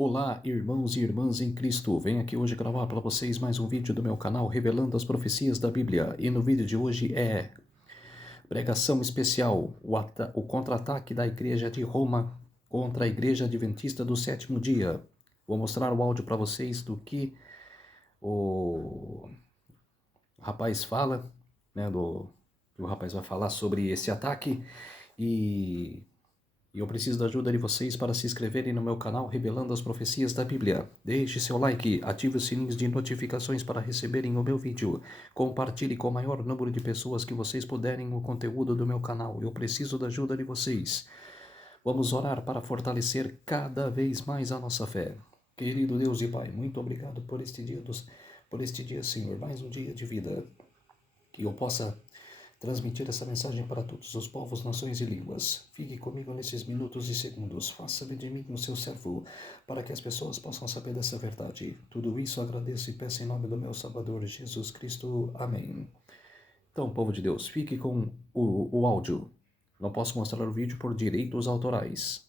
Olá, irmãos e irmãs em Cristo. Venho aqui hoje gravar para vocês mais um vídeo do meu canal revelando as profecias da Bíblia. E no vídeo de hoje é pregação especial, o contra-ataque da Igreja de Roma contra a Igreja Adventista do Sétimo Dia. Vou mostrar o áudio para vocês do que o rapaz fala, né, o rapaz vai falar sobre esse ataque e eu preciso da ajuda de vocês para se inscreverem no meu canal Revelando as Profecias da Bíblia. Deixe seu like, ative os sininhos de notificações para receberem o meu vídeo. Compartilhe com o maior número de pessoas que vocês puderem o conteúdo do meu canal. Eu preciso da ajuda de vocês. Vamos orar para fortalecer cada vez mais a nossa fé. Querido Deus e Pai, muito obrigado por este dia, Senhor. Mais um dia de vida. Que eu possa transmitir essa mensagem para todos os povos, nações e línguas. Fique comigo nesses minutos e segundos. Faça-me de mim o seu servo, para que as pessoas possam saber dessa verdade. Tudo isso agradeço e peço em nome do meu Salvador, Jesus Cristo. Amém. Então, povo de Deus, fique com o áudio. Não posso mostrar o vídeo por direitos autorais.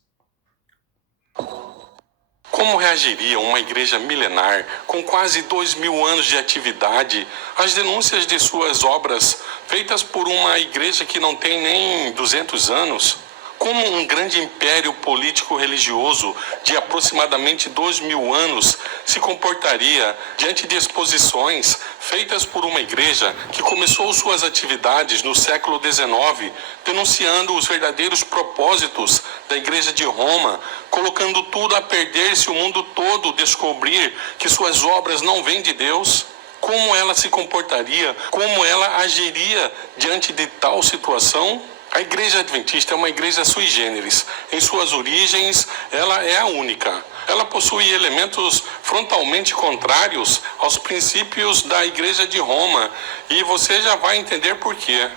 Como reagiria uma igreja milenar, com quase 2000 anos de atividade, às denúncias de suas obras feitas por uma igreja que não tem nem 200 anos? Como um grande império político-religioso de aproximadamente 2000 anos se comportaria diante de exposições feitas por uma igreja que começou suas atividades no século XIX, denunciando os verdadeiros propósitos da Igreja de Roma, colocando tudo a perder se o mundo todo descobrir que suas obras não vêm de Deus? Como ela se comportaria? Como ela agiria diante de tal situação? A Igreja Adventista é uma igreja sui generis. Em suas origens, ela é a única. Ela possui elementos frontalmente contrários aos princípios da Igreja de Roma, e você já vai entender por quê.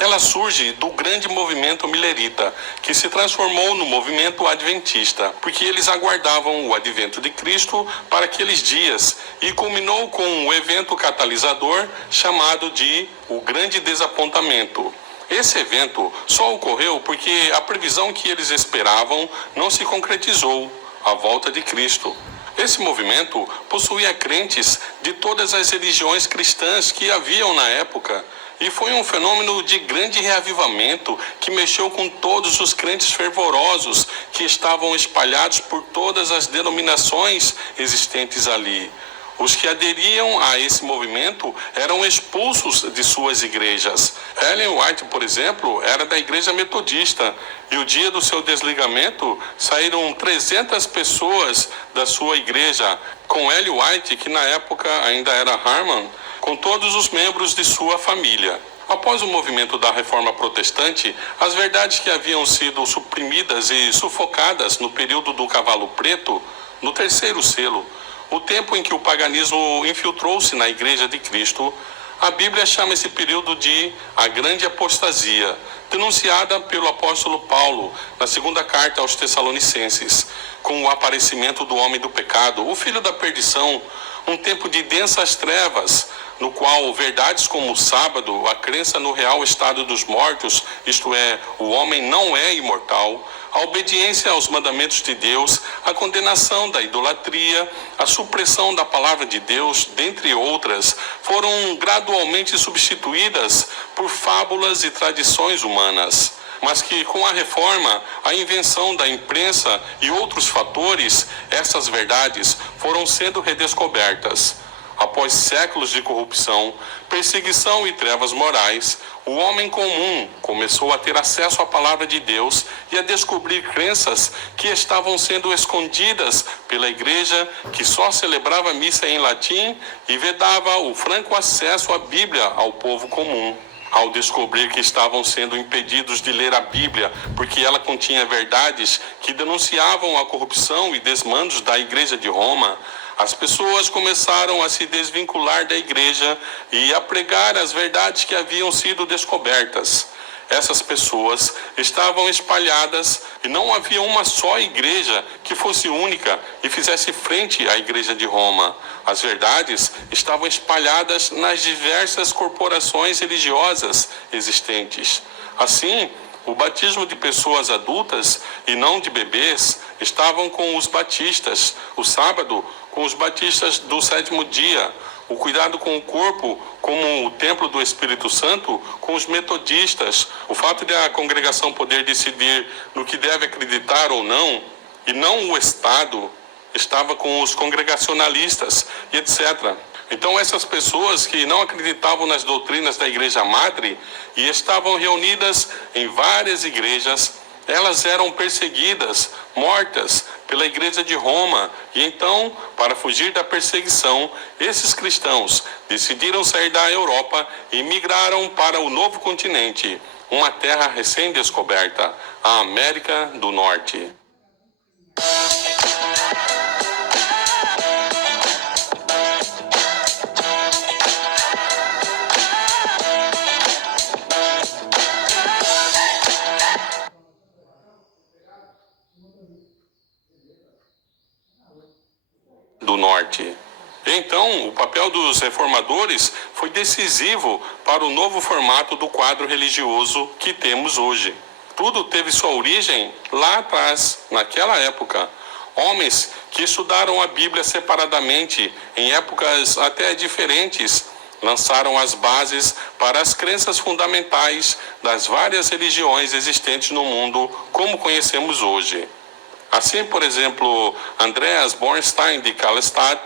Ela surge do grande movimento milerita, que se transformou no movimento adventista, porque eles aguardavam o advento de Cristo para aqueles dias, e culminou com o evento catalisador chamado de o Grande Desapontamento. Esse evento só ocorreu porque a previsão que eles esperavam não se concretizou, a volta de Cristo. Esse movimento possuía crentes de todas as religiões cristãs que haviam na época, e foi um fenômeno de grande reavivamento que mexeu com todos os crentes fervorosos que estavam espalhados por todas as denominações existentes ali. Os que aderiam a esse movimento eram expulsos de suas igrejas. Ellen White, por exemplo, era da igreja metodista, e o dia do seu desligamento saíram 300 pessoas da sua igreja, com Ellen White, que na época ainda era Harman, com todos os membros de sua família. Após o movimento da Reforma Protestante, as verdades que haviam sido suprimidas e sufocadas no período do Cavalo Preto, no terceiro selo, o tempo em que o paganismo infiltrou-se na Igreja de Cristo, a Bíblia chama esse período de a Grande Apostasia, denunciada pelo apóstolo Paulo na segunda carta aos Tessalonicenses, com o aparecimento do homem do pecado, o filho da perdição, um tempo de densas trevas, no qual verdades como o sábado, a crença no real estado dos mortos, isto é, o homem não é imortal, a obediência aos mandamentos de Deus, a condenação da idolatria, a supressão da palavra de Deus, dentre outras, foram gradualmente substituídas por fábulas e tradições humanas, mas que com a reforma, a invenção da imprensa e outros fatores, essas verdades foram sendo redescobertas. Após séculos de corrupção, perseguição e trevas morais, o homem comum começou a ter acesso à palavra de Deus e a descobrir crenças que estavam sendo escondidas pela igreja, que só celebrava a missa em latim e vedava o franco acesso à Bíblia ao povo comum. Ao descobrir que estavam sendo impedidos de ler a Bíblia porque ela continha verdades que denunciavam a corrupção e desmandos da Igreja de Roma, as pessoas começaram a se desvincular da igreja e a pregar as verdades que haviam sido descobertas. Essas pessoas estavam espalhadas e não havia uma só igreja que fosse única e fizesse frente à Igreja de Roma. As verdades estavam espalhadas nas diversas corporações religiosas existentes. Assim, O batismo de pessoas adultas e não de bebês estavam com os batistas, o sábado com os batistas do sétimo dia, o cuidado com o corpo como o templo do Espírito Santo com os metodistas, o fato de a congregação poder decidir no que deve acreditar ou não, e não o Estado, estava com os congregacionalistas e etc. Então essas pessoas que não acreditavam nas doutrinas da Igreja Madre e estavam reunidas em várias igrejas, elas eram perseguidas, mortas pela Igreja de Roma. E então, para fugir da perseguição, esses cristãos decidiram sair da Europa e migraram para o novo continente, uma terra recém-descoberta, a América do Norte. Do Norte. Então, o papel dos reformadores foi decisivo para o novo formato do quadro religioso que temos hoje. Tudo teve sua origem lá atrás, naquela época. Homens que estudaram a Bíblia separadamente, em épocas até diferentes, lançaram as bases para as crenças fundamentais das várias religiões existentes no mundo, como conhecemos hoje. Assim, por exemplo, Andreas Bornstein de Kallstadt,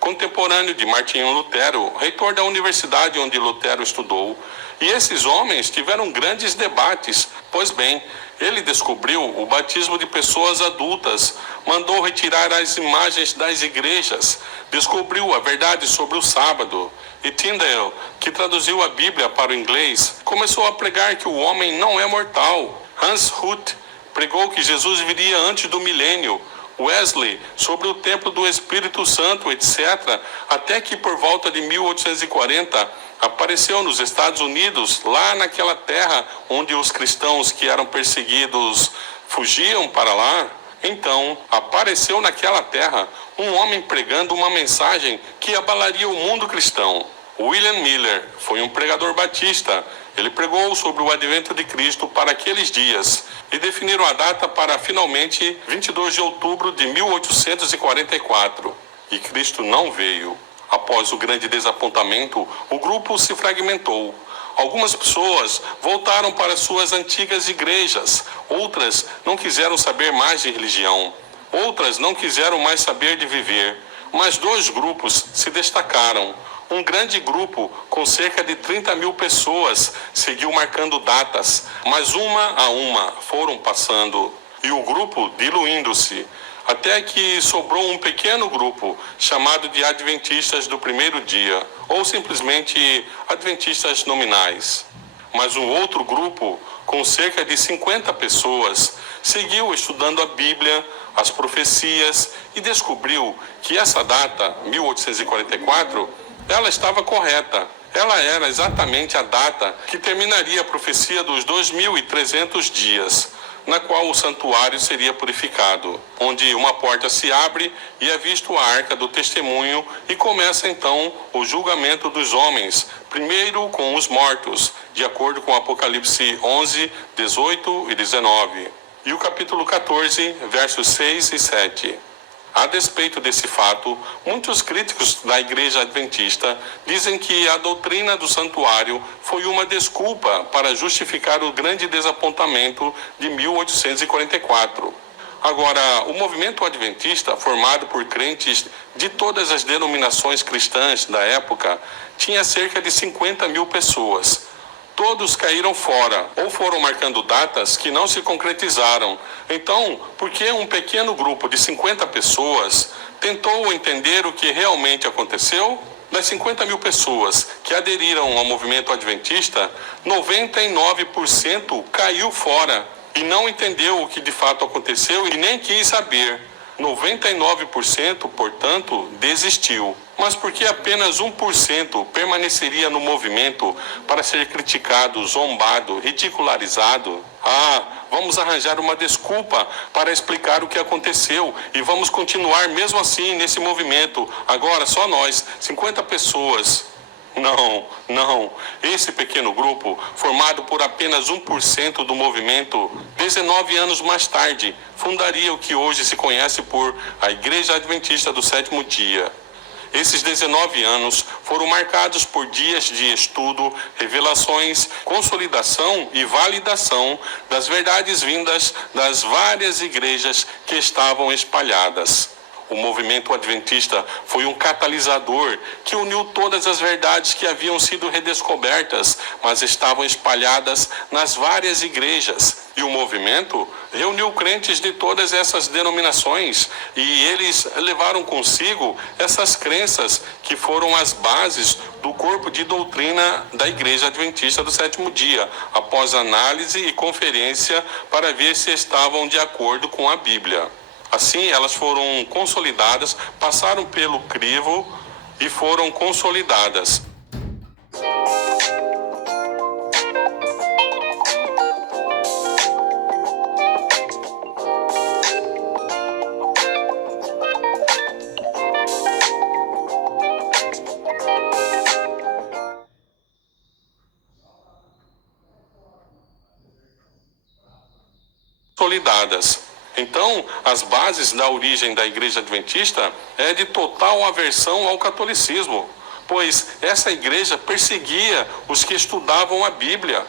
contemporâneo de Martinho Lutero, reitor da universidade onde Lutero estudou. E esses homens tiveram grandes debates. Pois bem, ele descobriu o batismo de pessoas adultas, mandou retirar as imagens das igrejas, descobriu a verdade sobre o sábado. E Tyndale, que traduziu a Bíblia para o inglês, começou a pregar que o homem não é mortal. Hans Hut pregou que Jesus viria antes do milênio. Wesley sobre o templo do Espírito Santo, etc., até que por volta de 1840 apareceu nos Estados Unidos, lá naquela terra onde os cristãos que eram perseguidos fugiam para lá. Então, apareceu naquela terra um homem pregando uma mensagem que abalaria o mundo cristão. William Miller foi um pregador batista. Ele pregou sobre o advento de Cristo para aqueles dias e definiram a data para finalmente 22 de outubro de 1844. E Cristo não veio. Após o grande desapontamento, o grupo se fragmentou. Algumas pessoas voltaram para suas antigas igrejas, outras não quiseram saber mais de religião, outras não quiseram mais saber de viver. Mas dois grupos se destacaram. Um grande grupo, com cerca de 30 mil pessoas, seguiu marcando datas, mas uma a uma foram passando, e o grupo diluindo-se, até que sobrou um pequeno grupo, chamado de Adventistas do Primeiro Dia, ou simplesmente Adventistas nominais. Mas um outro grupo, com cerca de 50 pessoas, seguiu estudando a Bíblia, as profecias, e descobriu que essa data, 1844, ela estava correta. Ela era exatamente a data que terminaria a profecia dos 2.300 dias, na qual o santuário seria purificado, onde uma porta se abre e é visto a arca do testemunho e começa então o julgamento dos homens, primeiro com os mortos, de acordo com Apocalipse 11, 18 e 19, e o capítulo 14, versos 6 e 7. A despeito desse fato, muitos críticos da Igreja Adventista dizem que a doutrina do santuário foi uma desculpa para justificar o grande desapontamento de 1844. Agora, o movimento adventista, formado por crentes de todas as denominações cristãs da época, tinha cerca de 50 mil pessoas. Todos caíram fora, ou foram marcando datas que não se concretizaram. Então, por que um pequeno grupo de 50 pessoas tentou entender o que realmente aconteceu? Das 50 mil pessoas que aderiram ao movimento adventista, 99% caiu fora e não entendeu o que de fato aconteceu e nem quis saber. 99%, portanto, desistiu. Mas por que apenas 1% permaneceria no movimento para ser criticado, zombado, ridicularizado? Vamos arranjar uma desculpa para explicar o que aconteceu e vamos continuar mesmo assim nesse movimento. Agora só nós, 50 pessoas. Não, não. Esse pequeno grupo, formado por apenas 1% do movimento, 19 anos mais tarde, fundaria o que hoje se conhece por a Igreja Adventista do Sétimo Dia. Esses 19 anos foram marcados por dias de estudo, revelações, consolidação e validação das verdades vindas das várias igrejas que estavam espalhadas. O movimento adventista foi um catalisador que uniu todas as verdades que haviam sido redescobertas, mas estavam espalhadas nas várias igrejas. E o movimento reuniu crentes de todas essas denominações e eles levaram consigo essas crenças que foram as bases do corpo de doutrina da Igreja Adventista do Sétimo Dia, após análise e conferência para ver se estavam de acordo com a Bíblia. Assim, elas foram consolidadas, passaram pelo crivo e foram consolidadas. Então, as bases da origem da Igreja Adventista é de total aversão ao catolicismo, pois essa igreja perseguia os que estudavam a Bíblia.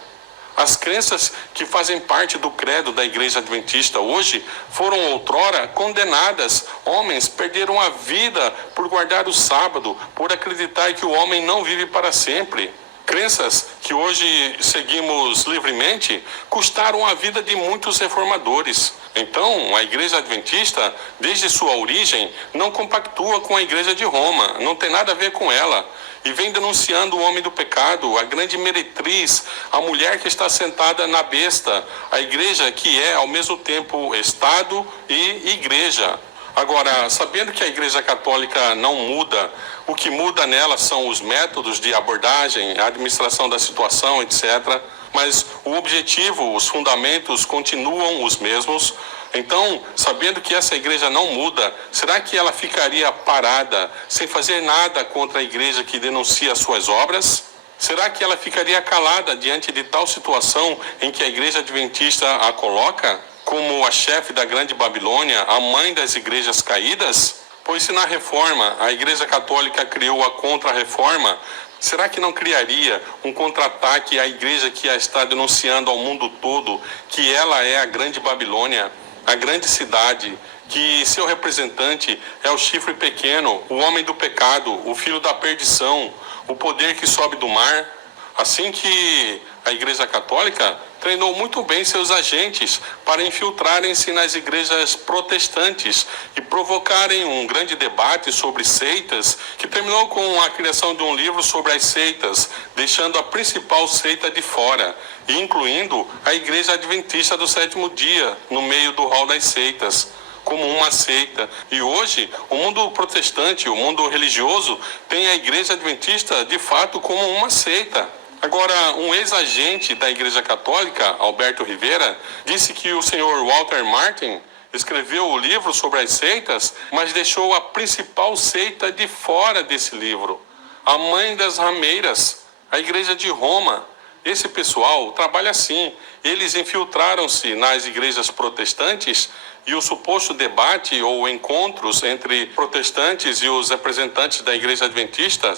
As crenças que fazem parte do credo da Igreja Adventista hoje foram outrora condenadas. Homens perderam a vida por guardar o sábado, por acreditar que o homem não vive para sempre. Crenças que hoje seguimos livremente custaram a vida de muitos reformadores. Então, a Igreja Adventista, desde sua origem, não compactua com a Igreja de Roma, não tem nada a ver com ela. E vem denunciando o homem do pecado, a grande meretriz, a mulher que está sentada na besta, a igreja que é, ao mesmo tempo, Estado e igreja. Agora, sabendo que a Igreja Católica não muda, o que muda nela são os métodos de abordagem, a administração da situação, etc. Mas o objetivo, os fundamentos continuam os mesmos. Então, sabendo que essa igreja não muda, será que ela ficaria parada, sem fazer nada contra a igreja que denuncia suas obras? Será que ela ficaria calada diante de tal situação em que a Igreja Adventista a coloca? Como a chefe da Grande Babilônia, a mãe das igrejas caídas? Pois se na Reforma a Igreja Católica criou a Contra-Reforma, será que não criaria um contra-ataque à igreja que a está denunciando ao mundo todo, que ela é a Grande Babilônia, a grande cidade, que seu representante é o chifre pequeno, o homem do pecado, o filho da perdição, o poder que sobe do mar? Assim que a Igreja Católica treinou muito bem seus agentes para infiltrarem-se nas igrejas protestantes e provocarem um grande debate sobre seitas, que terminou com a criação de um livro sobre as seitas, deixando a principal seita de fora, e incluindo a Igreja Adventista do Sétimo Dia no meio do rol das seitas, como uma seita. E hoje, o mundo protestante, o mundo religioso, tem a Igreja Adventista de fato como uma seita. Agora, um ex-agente da Igreja Católica, Alberto Rivera, disse que o senhor Walter Martin escreveu o livro sobre as seitas, mas deixou a principal seita de fora desse livro, a mãe das rameiras, a Igreja de Roma. Esse pessoal trabalha assim. Eles infiltraram-se nas igrejas protestantes e o suposto debate ou encontros entre protestantes e os representantes da Igreja Adventista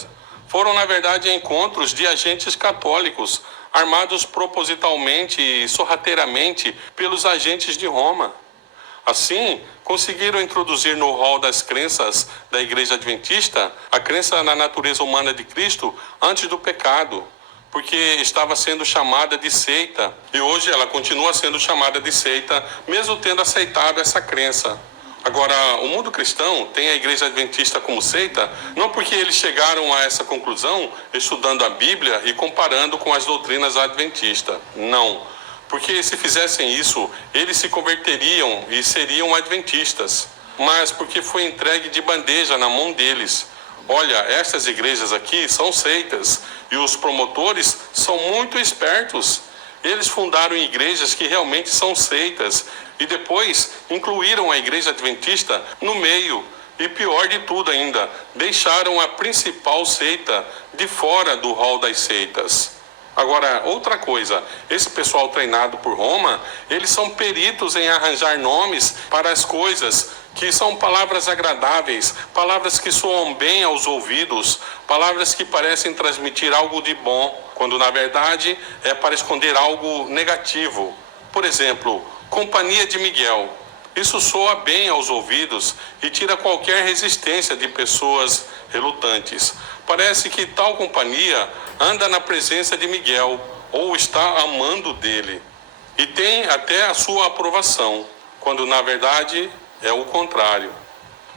foram, na verdade, encontros de agentes católicos, armados propositalmente e sorrateiramente pelos agentes de Roma. Assim, conseguiram introduzir no rol das crenças da Igreja Adventista a crença na natureza humana de Cristo antes do pecado, porque estava sendo chamada de seita, e hoje ela continua sendo chamada de seita, mesmo tendo aceitado essa crença. Agora, o mundo cristão tem a Igreja Adventista como seita, não porque eles chegaram a essa conclusão estudando a Bíblia e comparando com as doutrinas adventistas. Não. Porque se fizessem isso, eles se converteriam e seriam adventistas. Mas porque foi entregue de bandeja na mão deles. Olha, estas igrejas aqui são seitas e os promotores são muito espertos. Eles fundaram igrejas que realmente são seitas e depois incluíram a Igreja Adventista no meio, E pior de tudo ainda, deixaram a principal seita de fora do rol das seitas. Agora, outra coisa, esse pessoal treinado por Roma, eles são peritos em arranjar nomes para as coisas que são palavras agradáveis, palavras que soam bem aos ouvidos, palavras que parecem transmitir algo de bom, quando na verdade é para esconder algo negativo. Por exemplo, Companhia de Miguel. Isso soa bem aos ouvidos e tira qualquer resistência de pessoas relutantes. Parece que tal companhia anda na presença de Miguel ou está amando dele e tem até a sua aprovação, quando na verdade é o contrário.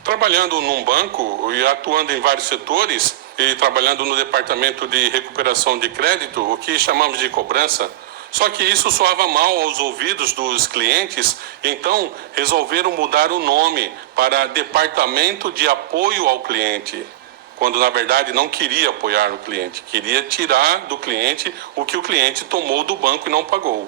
Trabalhando num banco e atuando em vários setores e trabalhando no departamento de recuperação de crédito, o que chamamos de cobrança, só que isso soava mal aos ouvidos dos clientes, então resolveram mudar o nome para Departamento de Apoio ao Cliente, quando na verdade não queria apoiar o cliente, queria tirar do cliente o que o cliente tomou do banco e não pagou.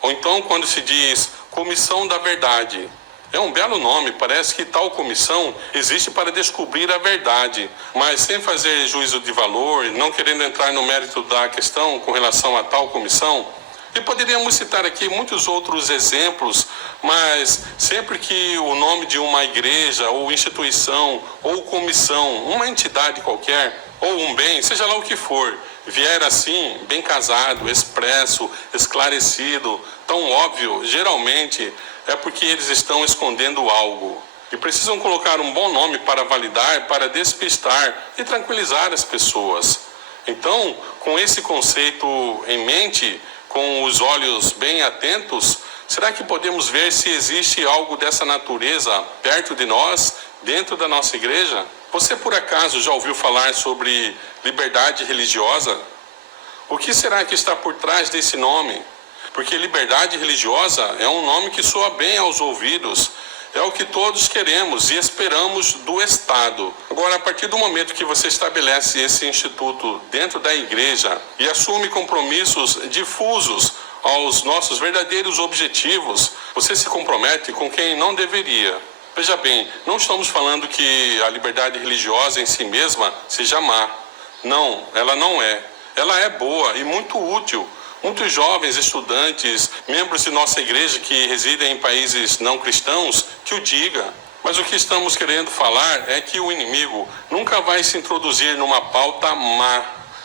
Ou então quando se diz Comissão da Verdade. É um belo nome, parece que tal comissão existe para descobrir a verdade, mas sem fazer juízo de valor, não querendo entrar no mérito da questão com relação a tal comissão. E poderíamos citar aqui muitos outros exemplos, mas sempre que o nome de uma igreja, ou instituição, ou comissão, uma entidade qualquer, ou um bem, seja lá o que for, vier assim, bem casado, expresso, esclarecido, tão óbvio, geralmente é porque eles estão escondendo algo. E precisam colocar um bom nome para validar, para despistar e tranquilizar as pessoas. Então, com esse conceito em mente, com os olhos bem atentos, será que podemos ver se existe algo dessa natureza perto de nós, dentro da nossa igreja? Você por acaso já ouviu falar sobre liberdade religiosa? O que será que está por trás desse nome? Porque liberdade religiosa é um nome que soa bem aos ouvidos, é o que todos queremos e esperamos do Estado. Agora, a partir do momento que você estabelece esse instituto dentro da igreja e assume compromissos difusos aos nossos verdadeiros objetivos, você se compromete com quem não deveria. Veja bem, não estamos falando que a liberdade religiosa em si mesma seja má. Não, ela não é. Ela é boa e muito útil. Muitos jovens, estudantes, membros de nossa igreja que residem em países não cristãos, que o diga. Mas o que estamos querendo falar é que o inimigo nunca vai se introduzir numa pauta má,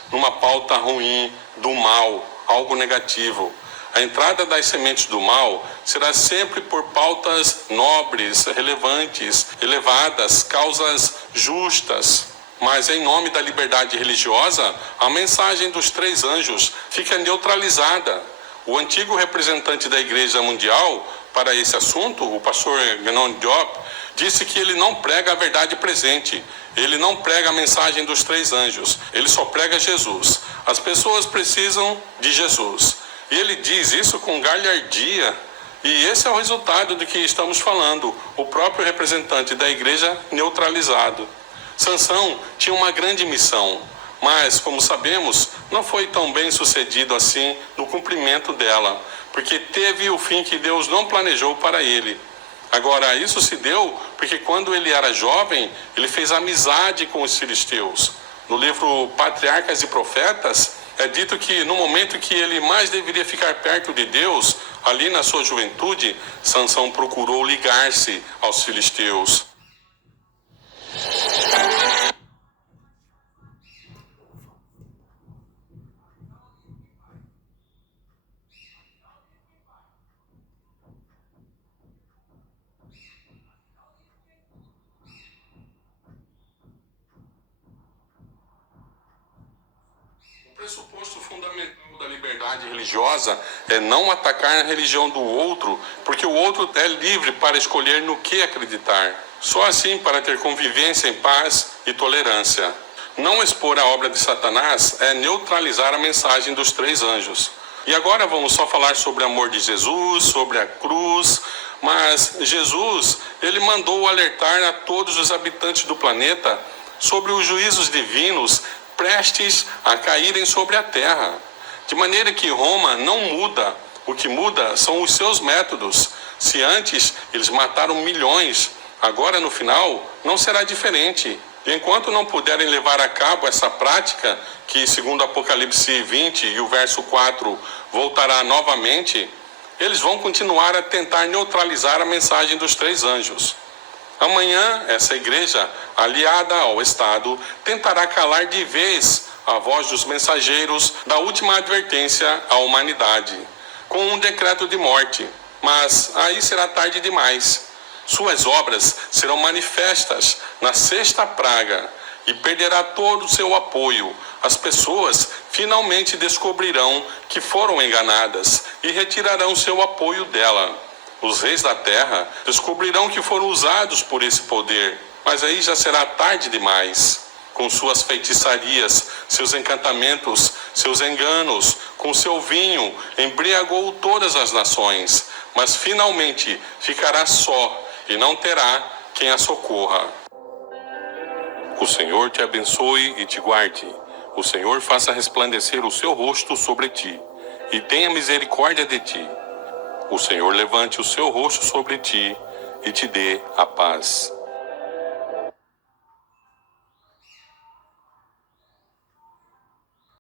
numa pauta ruim, do mal, algo negativo. A entrada das sementes do mal será sempre por pautas nobres, relevantes, elevadas, causas justas. Mas em nome da liberdade religiosa, a mensagem dos 3 anjos fica neutralizada. O antigo representante da Igreja Mundial para esse assunto, o pastor Gnon Diop, disse que ele não prega a verdade presente, ele não prega a mensagem dos 3 anjos, ele só prega Jesus. As pessoas precisam de Jesus. E ele diz isso com galhardia. E esse é o resultado do que estamos falando, o próprio representante da igreja neutralizado. Sansão tinha uma grande missão, mas, como sabemos, não foi tão bem sucedido assim no cumprimento dela, porque teve o fim que Deus não planejou para ele. Agora, isso se deu porque quando ele era jovem, ele fez amizade com os filisteus. No livro Patriarcas e Profetas, é dito que no momento que ele mais deveria ficar perto de Deus, ali na sua juventude, Sansão procurou ligar-se aos filisteus. O pressuposto fundamental da liberdade religiosa é não atacar a religião do outro, porque o outro é livre para escolher no que acreditar. Só assim para ter convivência em paz e tolerância. Não expor a obra de Satanás é neutralizar a mensagem dos 3 anjos. E agora vamos só falar sobre o amor de Jesus, sobre a cruz, mas Jesus, ele mandou alertar a todos os habitantes do planeta sobre os juízos divinos prestes a caírem sobre a terra. De maneira que Roma não muda, o que muda são os seus métodos. Se antes eles mataram milhões, Agora, no final, não será diferente. E enquanto não puderem levar a cabo essa prática, que segundo Apocalipse 20 e o verso 4 voltará novamente, eles vão continuar a tentar neutralizar a mensagem dos 3 anjos. Amanhã, essa igreja, aliada ao Estado, tentará calar de vez a voz dos mensageiros da última advertência à humanidade, com um decreto de morte. Mas aí será tarde demais. Suas obras serão manifestas na 6ª praga e perderá todo o seu apoio. As pessoas finalmente descobrirão que foram enganadas e retirarão seu apoio dela. Os reis da terra descobrirão que foram usados por esse poder, mas aí já será tarde demais. Com suas feitiçarias, seus encantamentos, seus enganos, com seu vinho, embriagou todas as nações, mas finalmente ficará só e não terá quem a socorra. O Senhor te abençoe e te guarde. O Senhor faça resplandecer o seu rosto sobre ti e tenha misericórdia de ti. O Senhor levante o seu rosto sobre ti e te dê a paz.